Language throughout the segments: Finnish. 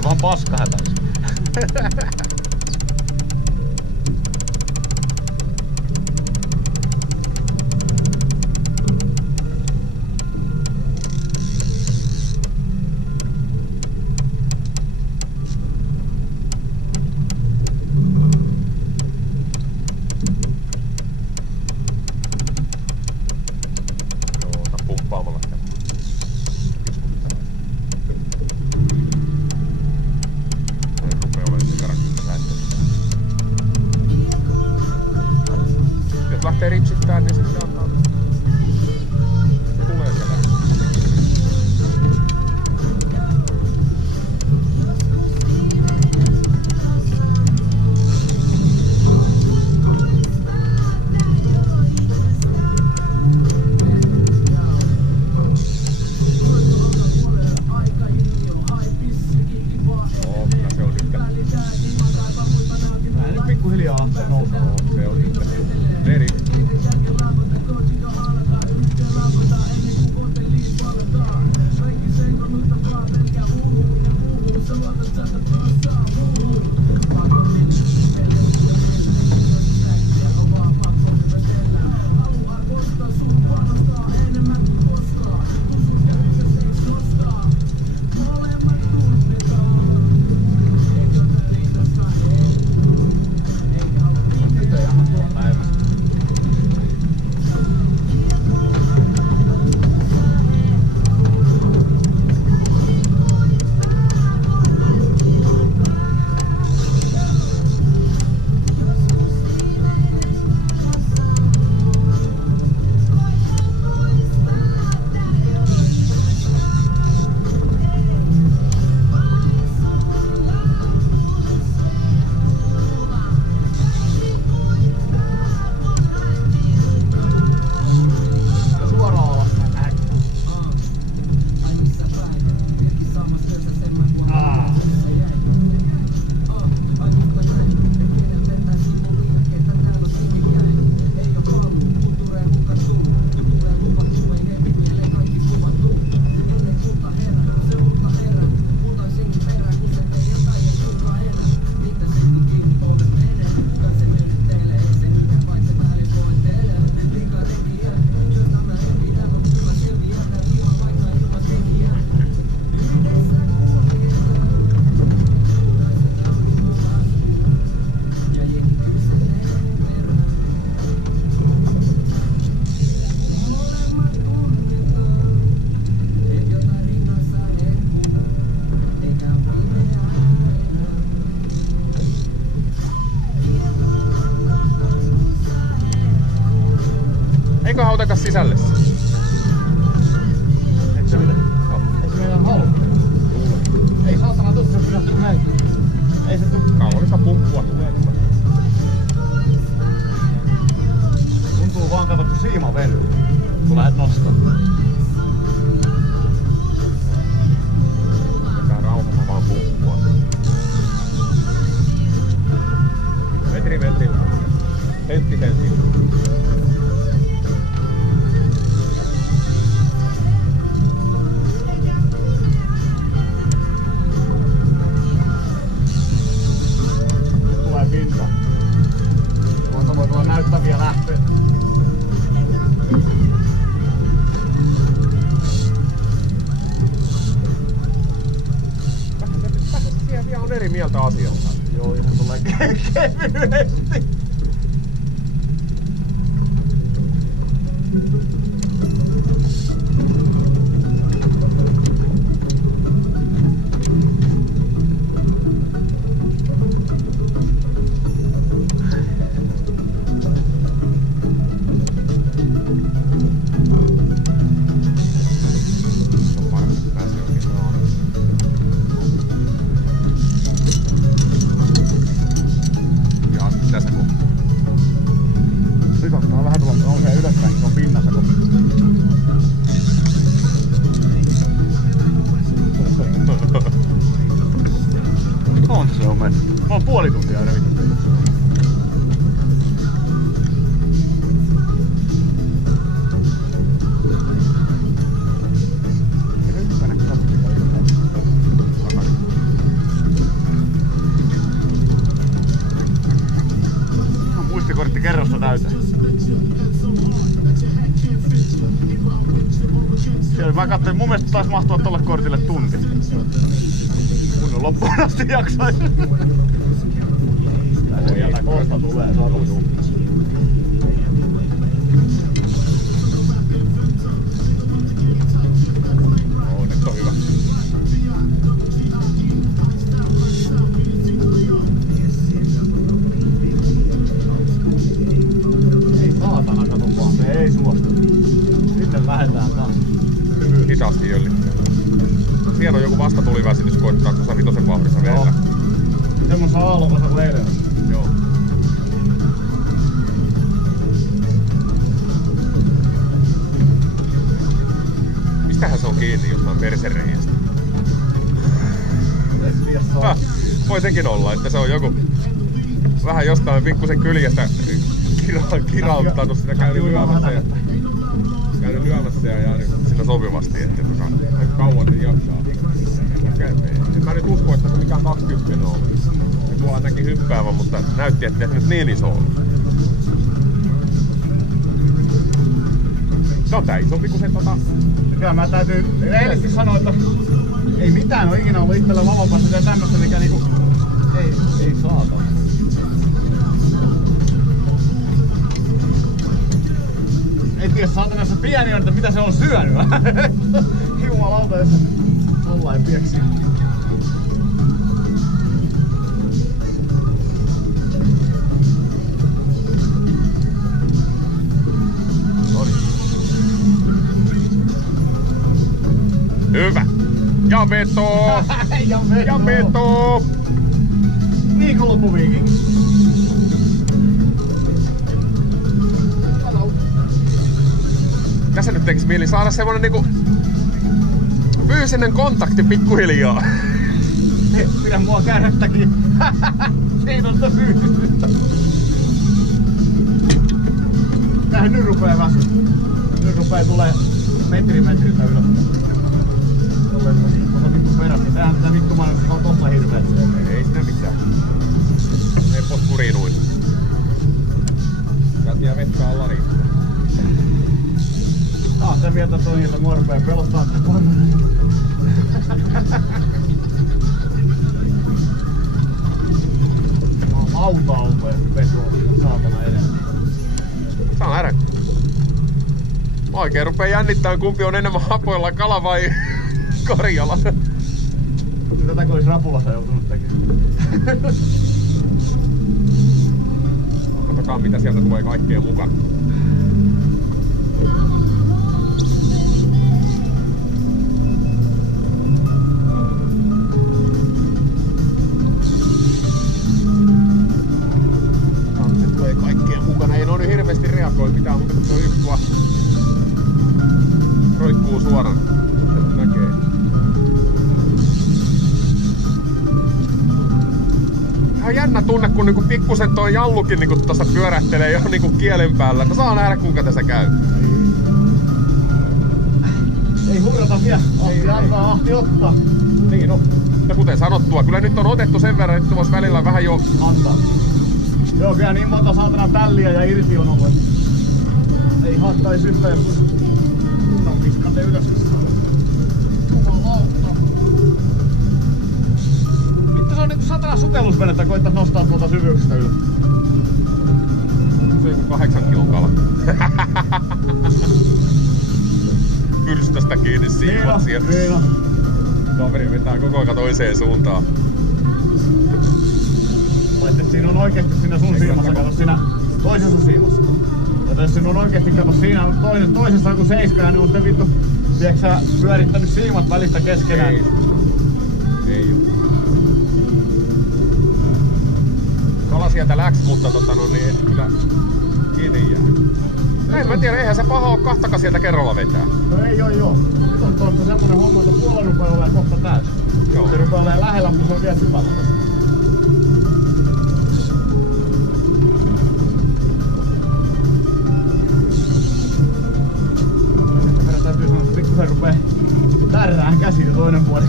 oli vaan paskahätäys. Lähtee ripsittään, niin sitten antaa. Se tulee siellä. Oo, kyllä se on sitten. Nyt pikkuhiljaa lähtee nousemaan. Se on sitten. Veri. Eiköhän otekas sisälle se. Eikö se mitä? Joo. Eikö se meidän halua? Ei saatana, tuossa se pysähtyy näin. Ei se tuu. Kaunista pumppua tulee. Tuntuu vaan kato kun siima venyy, kun lähdet nostamaan. Vetää rauhassa vaan pumppua. Metri. Sentti. Pinta. Tuolta voi tulla näyttäviä lähteä. Vähän vielä on eri mieltä asialta. Joo, ihan tulee kevyesti. Tässä kun Mä katsoin, mun mielestä taisi mahtua tolle kortille tunti. Kun on loppuun asti jaksais. Sieltä kohta tulee saatu. Nyt on hyvä. Ei saatana, kato vaan, se ei suostu. Sitten lähdetään taas. Hitaasti jöllittää. Siellä on joku vastatuliväsitys koittaa tuossa vitosen vauhdissa vedellä. Semmoisen aallokassa leidellä. Joo. Mistähän se on kiinni jostain persereijästä? Voi senkin olla, että se on joku vähän jostain pikkusen kyljestä kirauttanut sitä käynyt lyömässä ja jäänyt siinä sopivasti, että aika kauan niin jaksaa. En mä nyt usko, että se mikään 20 on. Se tuolla näki hyppäävän, mutta näytti, ettei se nyt niin iso ollut. Se on tää isompi kuin se Kyllä mä täytyy eilenkin sanoa, että ei mitään ole ikinä ollut itsellä valopassista ja tämmöstä, mikä niinku ei saata. Ei tiedä saatana, se pieni on, että mitä se on syönyt. Jumalauta, jos tollain pieksi. Hyvä! Ja veto! Ja veto! Viikonloppuviikin. Tässä nyt tekis mieli saada semmonen niinku fyysinen kontakti pikkuhiljaa. Pidä mua kärrättäkin. Ei tosta fyysistä. Tähän nyt rupee väsy. Nyt rupee tulee metriltä ylös. Tolleen tuossa vittu perässä. Tähän tätä vittu mainostaa on tossa hirveet. Ei siinä mitään. Ei pot kurinuin. Kätiä vettä alla riittää. Se vielä toi, että mua rupee pelottaa, että auto-autoja saatana enemmän. Tää on ärä. Oikein rupee jännittämään, kumpi on enemmän hapoilla, kala vai Karjala. Tätäkö olisi Rapulassa joutunut tekemään? Katsokaa mitä sieltä tulee kaikkea mukana. Hirveästi reagoi mitään, mutta kun se on yksi vaan roikkuu suoraan, että näkee. Ihan jännä tunne, kun niinku pikkusen toi jallukin niinku tossa pyörähtelee jo niinku kielen päällä, että saa nähdä kuinka tässä käy. Ei hurrata vielä, antaa ahti ottaa. Niin no, mutta kuten sanottua, kyllä nyt on otettu sen verran, että vois välillä vähän jo antaa. Joo, kyllä niin monta saatana tälliä ja irti on ollut. Ei hattais yhtään kunnon piskante ylös. Jumalauta. Vittu se on niinku satana sukellusvenettä, koittais nostaa tuolta syvyyksistä ylös. Se on joku 8 kilon kala. Pyrstöstä kiinni siimatsia. Niin on. Kaveri vetää koko ajan toiseen suuntaan. Siinä on oikeesti siinä sun siimassa, kato siinä toisessa siimassa. Ja jos siinä on oikeesti, kato siinä toisessa on kuin 7, niin on sitten vittu, tiedätkö sä, pyörittänyt siimat välistä keskenään. Ei oo. Kala sieltä läks, mutta niin ei kyllä kiinni jää. En mä tiedä, eihän se paha oo kahtakaan sieltä kerralla vetää. No ei joo. Nyt on tuossa semmonen homma, että puola rupee olemaan kohta täys. Joo. Se rupee olemaan lähellä, mutta se on vielä syvällä. Se rupee tärrään käsi ja toinen puoli.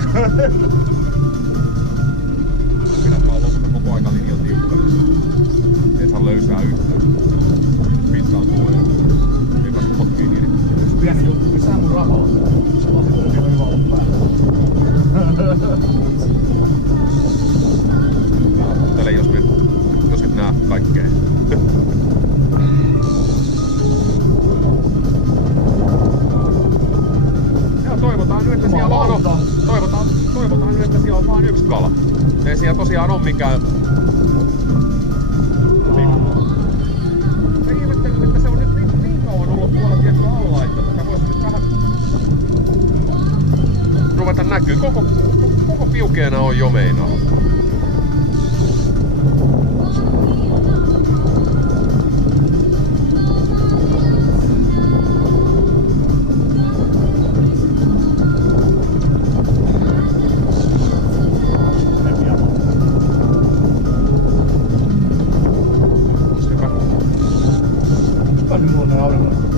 Pidät vaan lopussa koko aika linjan tiukkana. Ei saa löysää yhtään. Pintaan tulee. Hyvä kun potkii irti. Pieni juttu, missä on mun rapalla? auttaa. Toivotaan nyt, että siellä on vain yksi kala. Ei siellä tosiaan ole mikään... Mä ihmettelen, että se on nyt niin kauan ollut tuolla tietty alla, että tätä voisi nyt vähän ruveta näkyy. Koko piukeena on jo meinaa. Paljon muuta aurinko.